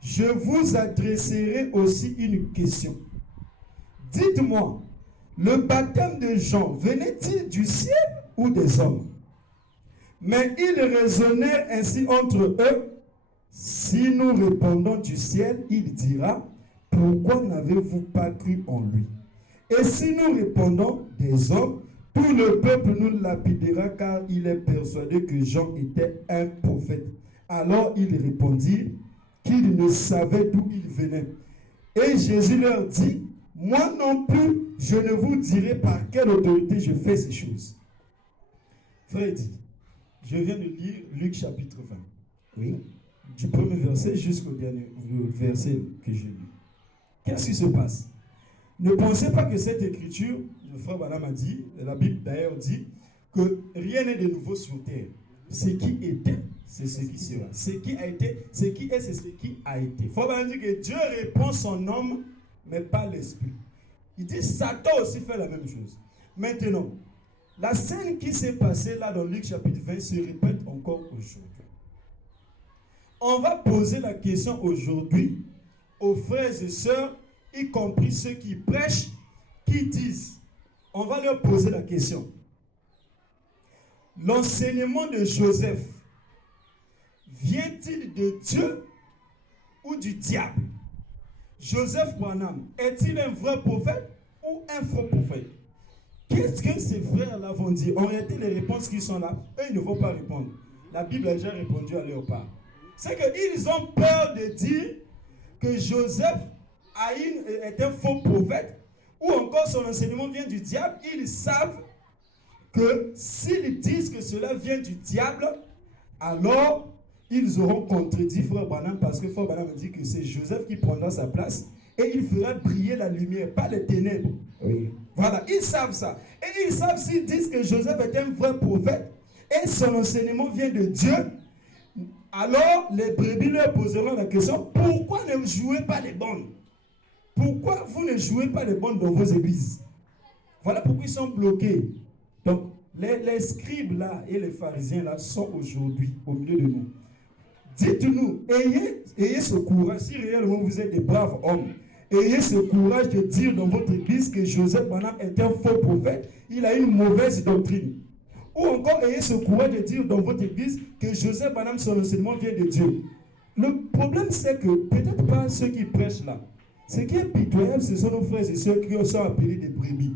je vous adresserai aussi une question. Dites-moi, le baptême de Jean venait-il du ciel ou des hommes? Mais ils raisonnèrent ainsi entre eux. Si nous répondons du ciel, il dira, pourquoi n'avez-vous pas cru en lui? Et si nous répondons des hommes, tout le peuple nous lapidera car il est persuadé que Jean était un prophète. Alors ils répondirent qu'ils ne savaient d'où il venait. Et Jésus leur dit, moi non plus, je ne vous dirai par quelle autorité je fais ces choses. Frère dit, je viens de lire Luc chapitre 20. Oui. Du premier verset jusqu'au dernier verset que j'ai lu. Qu'est-ce qui se passe? Ne pensez pas que cette écriture, le frère Branham a dit, la Bible d'ailleurs dit, que rien n'est de nouveau sur terre. Ce qui était, c'est ce qui sera. Ce qui a été, ce qui est, c'est ce qui a été. Frère Branham dit que Dieu répond son homme, mais pas l'esprit. Il dit Satan aussi fait la même chose. Maintenant, la scène qui s'est passée là dans Luc chapitre 20 se répète encore aujourd'hui. On va poser la question aujourd'hui aux frères et sœurs, y compris ceux qui prêchent, qui disent, on va leur poser la question. L'enseignement de Joseph vient-il de Dieu ou du diable? Joseph Branham est-il un vrai prophète ou un faux prophète? Qu'est-ce que ces frères-là vont dire? En réalité, les réponses qui sont là, eux, ils ne vont pas répondre. La Bible a déjà répondu à leur part. C'est qu'ils ont peur de dire que Joseph est un faux prophète, ou encore son enseignement vient du diable. Ils savent que s'ils disent que cela vient du diable, alors ils auront contredit Frère Branham, parce que Frère Branham dit que c'est Joseph qui prendra sa place et il fera briller la lumière, pas les ténèbres. Oui. Voilà, ils savent ça. Et ils savent, s'ils disent que Joseph est un vrai prophète et son enseignement vient de Dieu, alors les brebis leur poseront la question, pourquoi ne jouez pas les bonnes? Pourquoi vous ne jouez pas les bonnes dans vos églises? Voilà pourquoi ils sont bloqués. Donc, les scribes là et les pharisiens là sont aujourd'hui au milieu de nous. Dites-nous, ayez ce courage, si réellement vous êtes des braves hommes, ayez ce courage de dire dans votre église que Joseph Branham est un faux prophète, il a une mauvaise doctrine. Ou encore, ayez ce courage de dire dans votre église que Joseph Branham, son enseignement vient de Dieu. Le problème, c'est que peut-être pas ceux qui prêchent là. Ce qui est pitoyable, ce sont nos frères et sœurs qui sont appelés des brebis.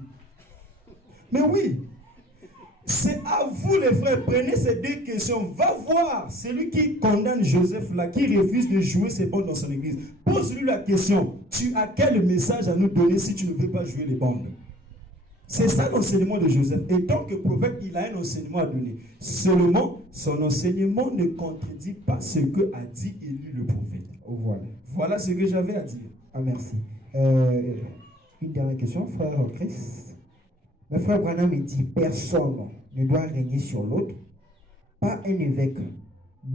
Mais oui, c'est à vous les frères, prenez ces deux questions. Va voir celui qui condamne Joseph là, qui refuse de jouer ses bandes dans son église. Pose-lui la question, tu as quel message à nous donner si tu ne veux pas jouer les bandes? C'est ça l'enseignement de Joseph. Et tant que prophète, il a un enseignement à donner. Seulement, son enseignement ne contredit pas ce que a dit Élie le prophète. Voilà. Voilà ce que j'avais à dire. Ah, merci. Une dernière question, frère Chris. Le frère Branham dit, personne ne doit régner sur l'autre, pas un évêque,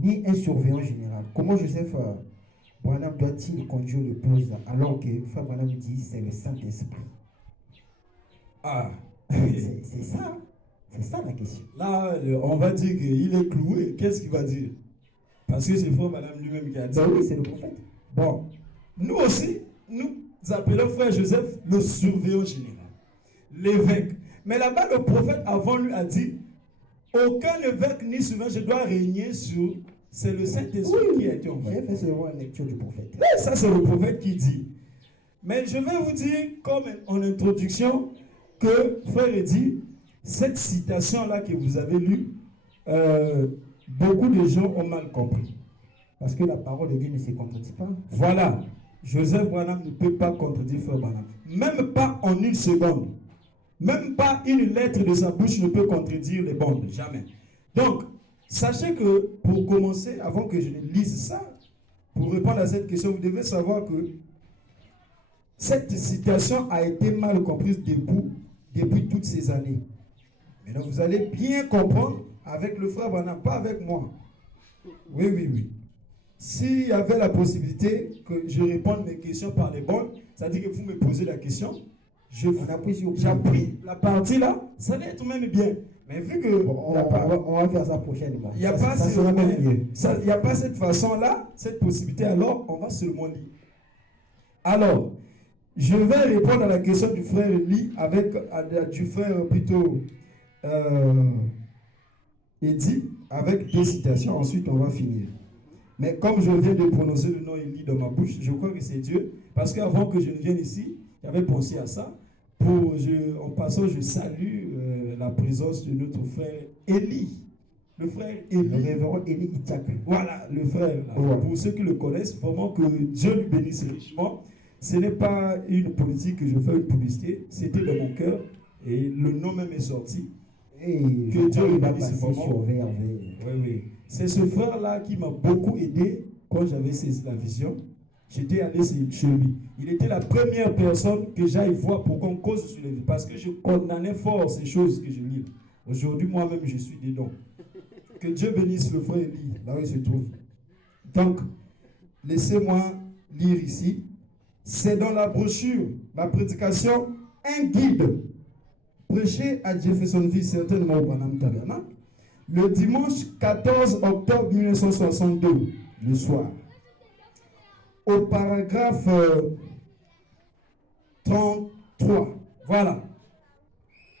ni un surveillant général. Comment Joseph Branham doit-il conduire l'épouse alors que frère Branham dit c'est le Saint-Esprit? Ah, c'est ça. C'est ça la question. Là, on va dire qu'il est cloué. Qu'est-ce qu'il va dire? Parce que c'est frère Branham lui-même qui a dit. Ben oui, c'est le prophète. Bon, nous aussi, nous appelons frère Joseph le surveillant général, l'évêque. Mais là-bas, le prophète avant lui a dit, aucun évêque ni surveillant, je dois régner sur... C'est le Saint-Esprit qui a été envoyé. J'ai fait seulement une lecture du prophète. Et ça, c'est le prophète qui dit. Mais je vais vous dire, comme en introduction, que frère dit, cette citation-là que vous avez lue, beaucoup de gens ont mal compris. Parce que la parole de Dieu ne se contredit pas. Voilà. Joseph Branham ne peut pas contredire frère Branham. Même pas en une seconde. Même pas une lettre de sa bouche ne peut contredire les bandes. Jamais. Donc, sachez que, pour commencer, avant que je ne lise ça, pour répondre à cette question, vous devez savoir que cette citation a été mal comprise depuis toutes ces années. Maintenant, vous allez bien comprendre avec le frère Branham, pas avec moi. Oui, oui, oui. S'il y avait la possibilité que je réponde mes questions par les bandes, c'est-à-dire que vous me posez la question, j'appuie la partie là, ça allait être même bien. Mais vu que... On va faire ça prochainement. Il n'y a pas cette façon-là, cette possibilité, alors on va seulement lire. Alors, je vais répondre à la question du frère Lee du frère plutôt Eddy, avec deux citations, ensuite on va finir. Mais comme je viens de prononcer le nom Élie dans ma bouche, je crois que c'est Dieu. Parce qu'avant que je ne vienne ici, j'avais pensé à ça. En passant, je salue la présence de notre frère Élie. Le frère Élie. Le révérend Élie Itchak. Voilà, le frère. Là. Pour ceux qui le connaissent, vraiment que Dieu lui bénisse richement. Ce n'est pas une politique que je fais, une publicité. C'était dans mon cœur. Et le nom même est sorti. Et que Dieu lui bénisse vraiment. Sur VRV. Oui, oui. C'est ce frère-là qui m'a beaucoup aidé quand j'avais saisi la vision. J'étais allé chez lui. Il était la première personne que j'aille voir pour qu'on cause sur les vies. Parce que je condamnais fort ces choses que je lis. Aujourd'hui, moi-même, je suis dedans. Que Dieu bénisse le frère Élie, là où il se trouve. Donc, laissez-moi lire ici. C'est dans la brochure, la prédication, un guide prêché à Jeffersonville, certainement au Branham Tabernacle, le dimanche 14 octobre 1962, le soir. Au paragraphe 33. Voilà.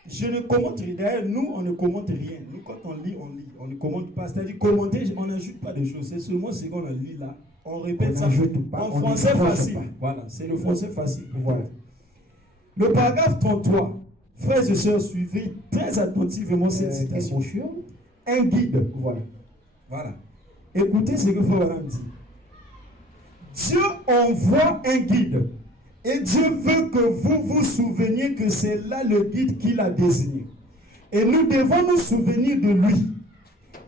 Je ne commente rien. D'ailleurs, nous, on ne commente rien. Nous, quand on lit, on lit. On ne commente pas. C'est-à-dire, commenter, on n'ajoute pas de choses. C'est seulement ce qu'on a lu là. On répète ça en français facile. Voilà, c'est le français facile. Voilà. Le paragraphe 33. Frères et sœurs, suivez très attentivement cette citation. Un guide. Voilà. Voilà. Écoutez ce que Frère Branham dit. Dieu envoie un guide. Et Dieu veut que vous vous souveniez que c'est là le guide qu'il a désigné. Et nous devons nous souvenir de lui.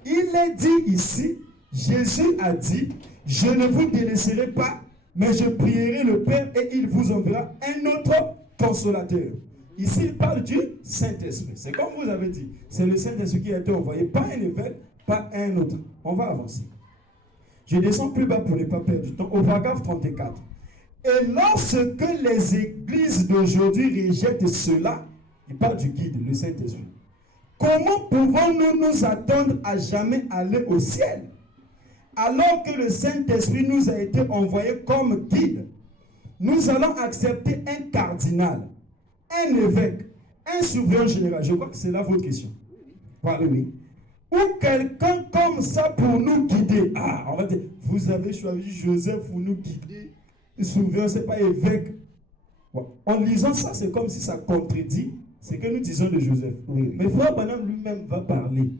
Il est dit ici, Jésus a dit, je ne vous délaisserai pas mais je prierai le Père et il vous enverra un autre consolateur. Ici, il parle du Saint-Esprit. C'est comme vous avez dit, c'est le Saint-Esprit qui a été envoyé, pas un évêque, pas un autre. On va avancer. Je descends plus bas pour ne pas perdre du temps, au paragraphe 34. Et lorsque les églises d'aujourd'hui rejettent cela, il parle du guide, le Saint-Esprit. Comment pouvons-nous nous attendre à jamais aller au ciel, alors que le Saint-Esprit nous a été envoyé comme guide? Nous allons accepter un cardinal, un évêque, un souverain général. Je crois que c'est là votre question. Voilà, oui. Ou quelqu'un comme ça pour nous guider. Ah, on va dire, vous avez choisi Joseph pour nous guider. Le souverain, ce n'est pas évêque. Bon. En lisant ça, c'est comme si ça contredit ce que nous disons de Joseph. Oui. Mais Frère Branham lui-même va parler.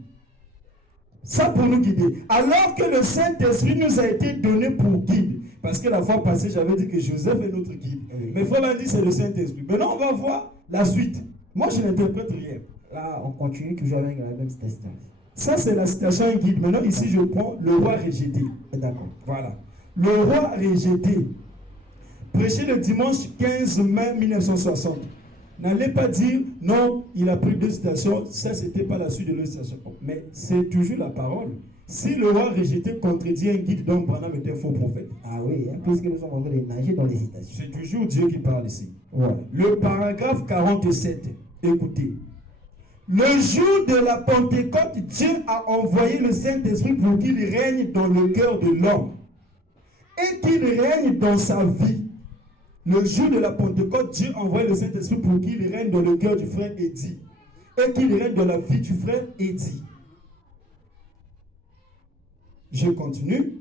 Ça pour nous guider. Alors que le Saint-Esprit nous a été donné pour guide. Parce que la fois passée, j'avais dit que Joseph est notre guide. Oui. Mais Frère Branham dit que c'est le Saint-Esprit. Maintenant, on va voir la suite. Moi, je n'interprète rien. Là, on continue toujours avec la même citation. Ça, c'est la citation guide. Maintenant, ici, je prends le roi rejeté. D'accord. Voilà. Le roi rejeté. Prêché le dimanche 15 mai 1960. N'allez pas dire, non, il a pris 2 citations, ça, c'était pas la suite de l'autre citation. Mais c'est toujours la parole. Si le roi rejeté contredit un guide dont Branham était un faux prophète. Ah oui, hein, puisque nous sommes en train de nager dans les citations. C'est toujours Dieu qui parle ici. Ouais. Le paragraphe 47. Écoutez. Le jour de la Pentecôte, Dieu a envoyé le Saint-Esprit pour qu'il règne dans le cœur de l'homme et qu'il règne dans sa vie. Le jour de la Pentecôte, Dieu a envoyé le Saint-Esprit pour qu'il règne dans le cœur du frère Eddy et qu'il règne dans la vie du frère Eddy. Je continue.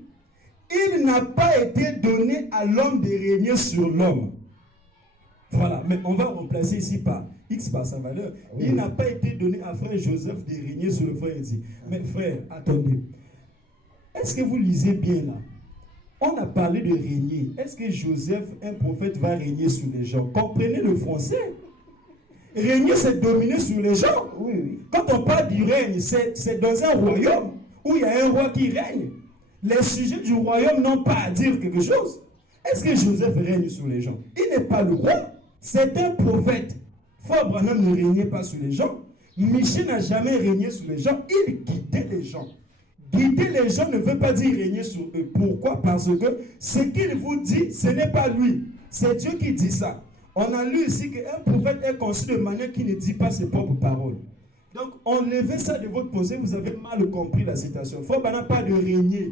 Il n'a pas été donné à l'homme de régner sur l'homme. Voilà, mais on va remplacer ici par X par sa valeur. Oui. Il n'a pas été donné à frère Joseph de régner sur le frère Eddy. Mais frère, attendez. Est-ce que vous lisez bien là? On a parlé de régner. Est-ce que Joseph, un prophète, va régner sur les gens? Comprenez le français. Régner, c'est dominer sur les gens. Oui, oui. Quand on parle du règne, c'est dans un royaume où il y a un roi qui règne. Les sujets du royaume n'ont pas à dire quelque chose. Est-ce que Joseph règne sur les gens? Il n'est pas le roi. C'est un prophète. Frère Branham ne régnait pas sur les gens. Michel n'a jamais régné sur les gens. Il guidait les gens. Guider les gens ne veut pas dire régner sur eux. Pourquoi? Parce que ce qu'il vous dit, ce n'est pas lui. C'est Dieu qui dit ça. On a lu ici qu'un prophète est conçu de manière qui ne dit pas ses propres paroles. Donc, enlevez ça de votre pensée, vous avez mal compris la citation. Frère Branham parle de régner.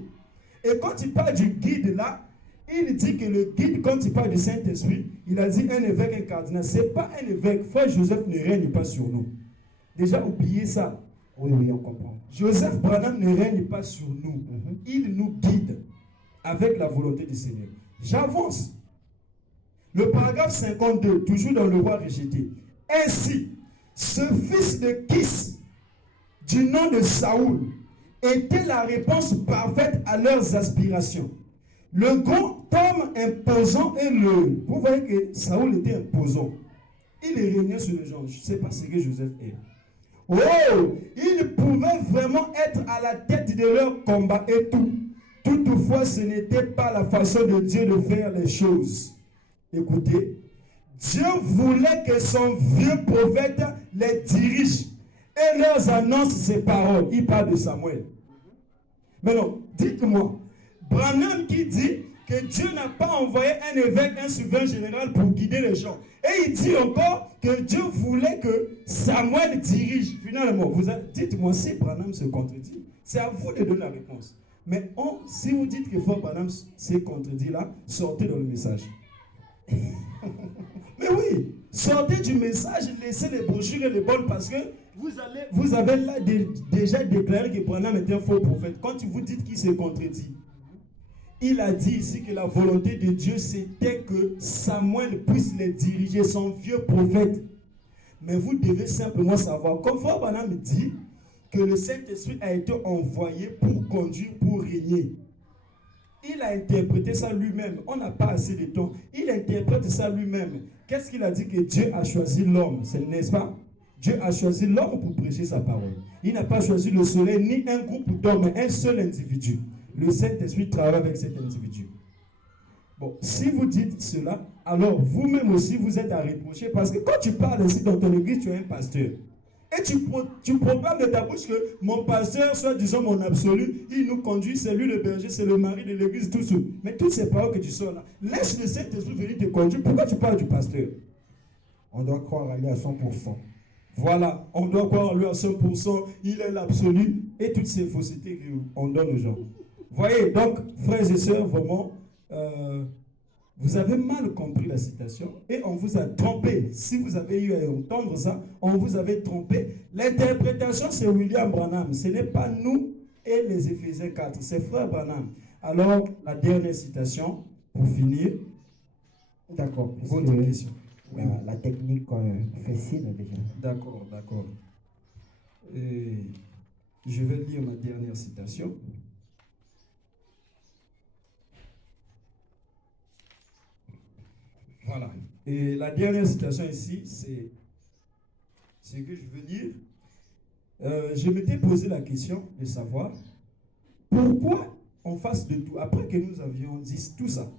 Et quand il parle du guide là, il dit que le guide, quand il parle du Saint-Esprit, il a dit un évêque, un cardinal. Ce n'est pas un évêque. Frère Joseph ne règne pas sur nous. Déjà, oubliez ça. Oui, oui, on comprend. Joseph Branham ne règne pas sur nous. Il nous guide avec la volonté du Seigneur. J'avance. Le paragraphe 52, toujours dans le roi rejeté. Ainsi, ce fils de Kis, du nom de Saoul, était la réponse parfaite à leurs aspirations. Le grand homme imposant est le... Vous voyez que Saoul était imposant. Il régnait sur les gens. Je ne sais pas ce que Joseph est. Oh, ils pouvaient vraiment être à la tête de leur combat et tout. Toutefois, ce n'était pas la façon de Dieu de faire les choses. Écoutez, Dieu voulait que son vieux prophète les dirige et leur annonce ses paroles. Il parle de Samuel. Mais non, dites-moi, Branham qui dit que Dieu n'a pas envoyé un évêque, un souverain général pour guider les gens. Et il dit encore que Dieu voulait que Samuel dirige. Finalement, dites-moi si Branham se contredit. C'est à vous de donner la réponse. Mais si vous dites que Frère Branham s'est contredit là, sortez dans le message. Mais oui, sortez du message, laissez les brochures et les bonnes parce que vous avez là déjà déclaré que Branham était un faux prophète. Quand vous dites qu'il s'est contredit, il a dit ici que la volonté de Dieu, c'était que Samuel puisse les diriger, son vieux prophète. Mais vous devez simplement savoir, comme Frère Branham dit, que le Saint-Esprit a été envoyé pour conduire, pour régner. Il a interprété ça lui-même. On n'a pas assez de temps. Il interprète ça lui-même. Qu'est-ce qu'il a dit? Que Dieu a choisi l'homme, n'est-ce pas? Dieu a choisi l'homme pour prêcher sa parole. Il n'a pas choisi le soleil, ni un groupe d'hommes, mais un seul individu. Le Saint-Esprit travaille avec cet individu. Bon, si vous dites cela, alors vous-même aussi vous êtes à reprocher parce que quand tu parles ainsi dans ton église, tu es un pasteur. Et tu proclames de ta bouche que mon pasteur, soit disons mon absolu, il nous conduit, c'est lui le berger, c'est le mari de l'église, tout ça. Mais toutes ces paroles que tu sors là, laisse le Saint-Esprit venir te conduire. Pourquoi tu parles du pasteur? On doit croire à lui à 100%. Voilà, on doit croire en lui à 100%, il est l'absolu, et toutes ces faussetés qu'on donne aux gens. Voyez, donc, frères et sœurs, vraiment, vous avez mal compris la citation et on vous a trompé. Si vous avez eu à entendre ça, on vous avait trompé. L'interprétation, c'est William Branham. Ce n'est pas nous et les Éphésiens 4, c'est frère Branham. Alors, la dernière citation, pour finir. D'accord. Votre question. Oui. La technique fait signe déjà. D'accord, d'accord. Je vais lire ma dernière citation. Voilà. Et la dernière citation ici, c'est ce que je veux dire. Je m'étais posé la question de savoir pourquoi en face de tout, après que nous avions dit tout ça,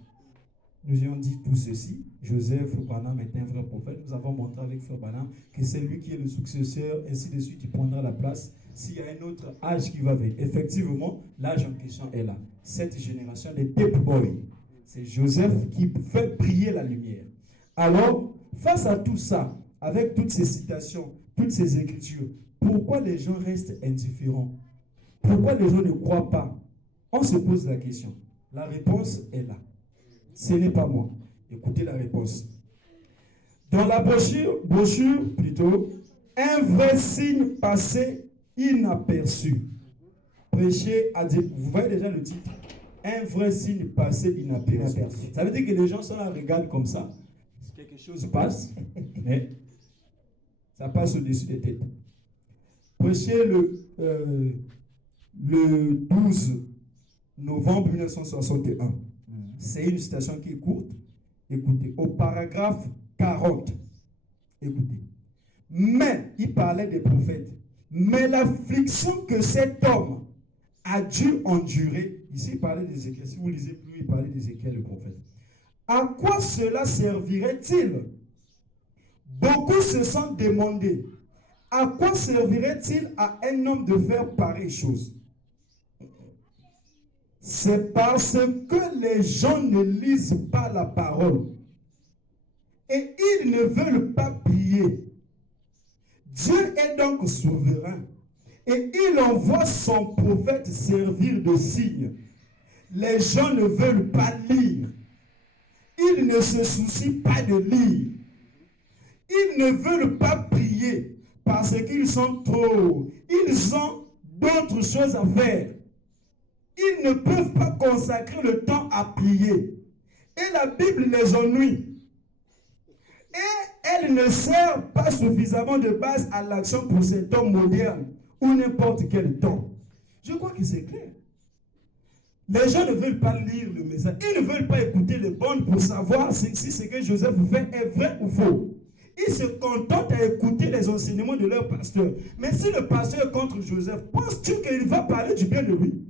nous ayons dit tout ceci, Joseph Branham est un vrai prophète, nous avons montré avec Frère Branham que c'est lui qui est le successeur, ainsi de suite, il prendra la place s'il y a un autre âge qui va venir. Effectivement, l'âge en question est là. Cette génération des tape boys, c'est Joseph qui fait briller la lumière. Alors, face à tout ça, avec toutes ces citations, toutes ces écritures, pourquoi les gens restent indifférents? Pourquoi les gens ne croient pas? On se pose la question. La réponse est là. Ce n'est pas moi. Écoutez la réponse. Dans la brochure plutôt, un vrai signe passé inaperçu. Prêcher à Dieu. Vous voyez déjà le titre. Un vrai signe passé inaperçu. Ça veut dire que les gens sont là, regardent comme ça. Quelque chose passe, mais ça passe au-dessus des têtes. Prêcher le 12 novembre 1961. C'est une citation qui est courte. Écoutez, au paragraphe 40. Écoutez. Mais, il parlait des prophètes. Mais l'affliction que cet homme a dû endurer, ici il parlait d'Ézéchiel, si vous lisez plus, il parlait d'Ézéchiel le prophète. À quoi cela servirait-il? Beaucoup se sont demandé, à quoi servirait-il à un homme de faire pareille chose? C'est parce que les gens ne lisent pas la parole et ils ne veulent pas prier. Dieu est donc souverain et il envoie son prophète servir de signe. Les gens ne veulent pas lire. Ils ne se soucient pas de lire. Ils ne veulent pas prier parce qu'ils sont trop. Ils ont d'autres choses à faire. Ils ne peuvent pas consacrer le temps à prier. Et la Bible les ennuie. Et elle ne sert pas suffisamment de base à l'action pour cet homme moderne ou n'importe quel temps. Je crois que c'est clair. Les gens ne veulent pas lire le message. Ils ne veulent pas écouter les bonnes pour savoir si ce que Joseph fait est vrai ou faux. Ils se contentent à écouter les enseignements de leur pasteur. Mais si le pasteur est contre Joseph, penses-tu qu'il va parler du bien de lui?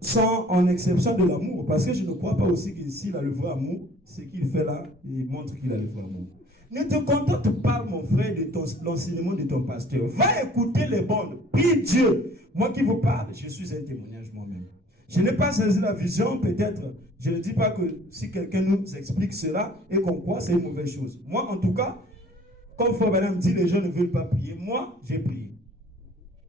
Sans en exception de l'amour. Parce que je ne crois pas aussi que s'il a le vrai amour, ce qu'il fait là, il montre qu'il a le vrai amour. Ne te contente pas, mon frère, de l'enseignement de ton pasteur. Va écouter les bonnes. Prie Dieu. Moi qui vous parle, je suis un témoignage moi-même. Je n'ai pas saisi la vision, peut-être. Je ne dis pas que si quelqu'un nous explique cela et qu'on croit, c'est une mauvaise chose. Moi, en tout cas, comme Frère Branham dit, les gens ne veulent pas prier. Moi, j'ai prié.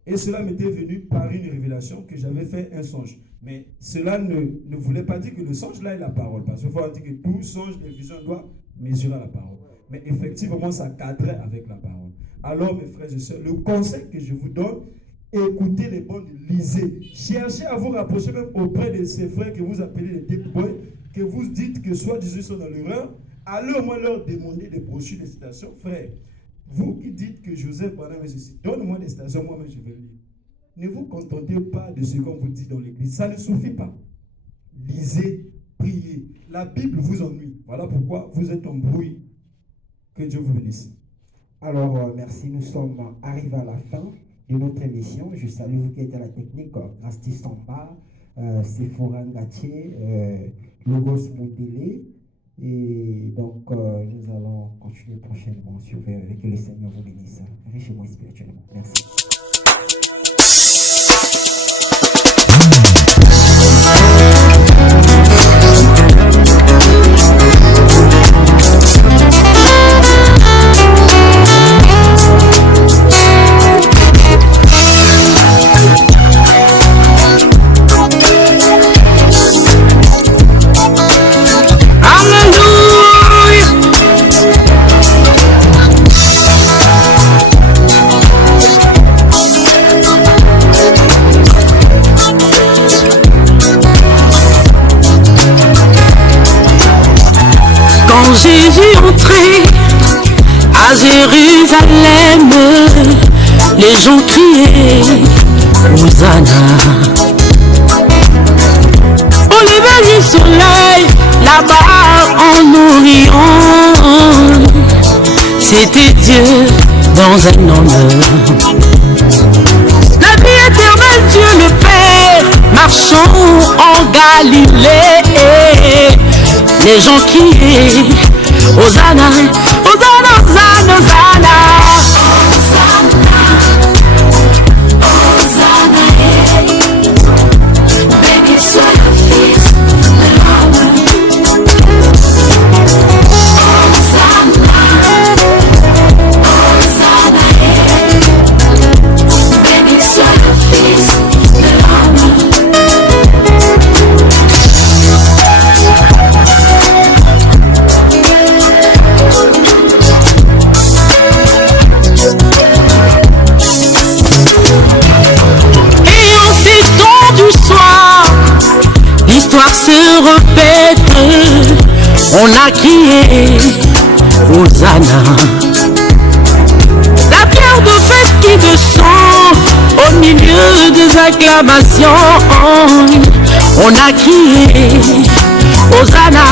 Et cela m'était venu par une révélation que j'avais fait un songe. Mais cela ne voulait pas dire que le songe là est la parole. Parce qu'il faut dire que tout songe et vision doit mesurer la parole. Mais effectivement, ça cadrait avec la parole. Alors, mes frères et sœurs, le conseil que je vous donne, écoutez les bonnes, lisez. Cherchez à vous rapprocher même auprès de ces frères que vous appelez les deep boys, que vous dites que soi-disant sont dans l'erreur. Allez au moins leur demander des brochures, des citations. Frère, vous qui dites que Joseph Branham est ceci, donne-moi des citations, moi-même je vais lire. Ne vous contentez pas de ce qu'on vous dit dans l'église. Ça ne suffit pas. Lisez, priez. La Bible vous ennuie. Voilà pourquoi vous êtes en bruit. Que Dieu vous bénisse. Alors, merci. Nous sommes arrivés à la fin de notre émission. Je salue vous qui êtes à la technique, Rastis Tamba, Sephora Ngatier, Logos Modélé. Et donc, nous allons continuer prochainement sur que le Seigneur vous bénisse richement spirituellement. Merci. Jésus entrait à Jérusalem, les gens criaient Hosanna. Au lever du soleil, là-bas en Orient, c'était Dieu dans un homme. La vie éternelle, Dieu le Père, marchant en Galilée. Les gens criaient Hosanna, Hosanna, Hosanna, Hosanna. Hosanna, béni soit le Fils de l'homme. Hosanna, Hosanna, béni soit le Fils de l'homme. L'histoire se répète, on a crié Hosanna. La pierre de fête qui descend au milieu des acclamations, on a crié Hosanna.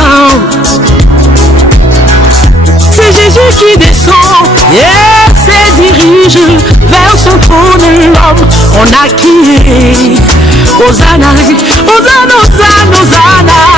C'est Jésus qui descend et se dirige vers son trône l'homme. On a crié Hosanna, Hosanna, Hosanna, Hosanna.